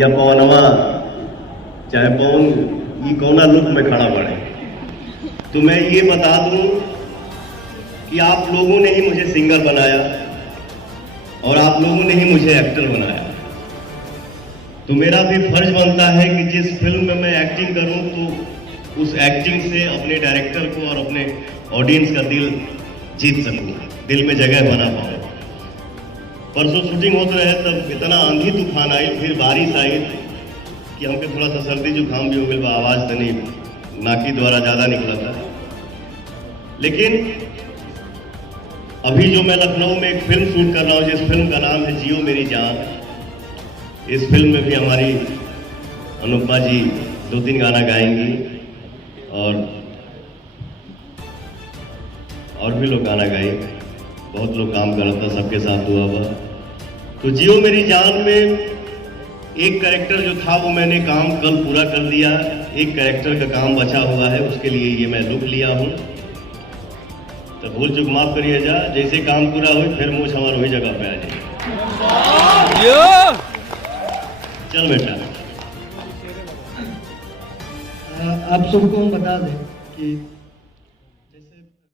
या पवनवा चाहे पवन ये कौना लुक में खड़ा पड़े, तो मैं ये बता दूं कि आप लोगों ने ही मुझे सिंगर बनाया और आप लोगों ने ही मुझे एक्टर बनाया। तो मेरा भी फर्ज बनता है कि जिस फिल्म में मैं एक्टिंग करूं तो उस एक्टिंग से अपने डायरेक्टर को और अपने ऑडियंस का दिल जीत सकूं, दिल में जगह बना पाऊं। परसों शूटिंग होते रहे तब इतना आंधी तूफान आई, फिर बारिश आई कि हमको थोड़ा सा सर्दी जुकाम भी हो गया, आवाज तो नहीं नाकी द्वारा ज्यादा निकला था। लेकिन अभी जो मैं लखनऊ में एक फिल्म शूट कर रहा हूँ, जिस फिल्म का नाम है जियो मेरी जान, इस फिल्म में भी हमारी अनुपमा जी 2-3 गाना गाएंगी और भी लोग गाना गाएंगे, बहुत लोग काम कर रहा था, सबके साथ हुआ हुआ। तो जियो मेरी जान में एक कैरेक्टर जो था वो मैंने काम कल पूरा कर दिया, एक कैरेक्टर का काम बचा हुआ है, उसके लिए ये मैं लुक लिया हूँ। तो भूल चूक माफ करिए जा, जैसे काम पूरा हो फिर मुझ हमारे वही जगह पे आ जाए। चल बेटा, आप सबको हम बता दें कि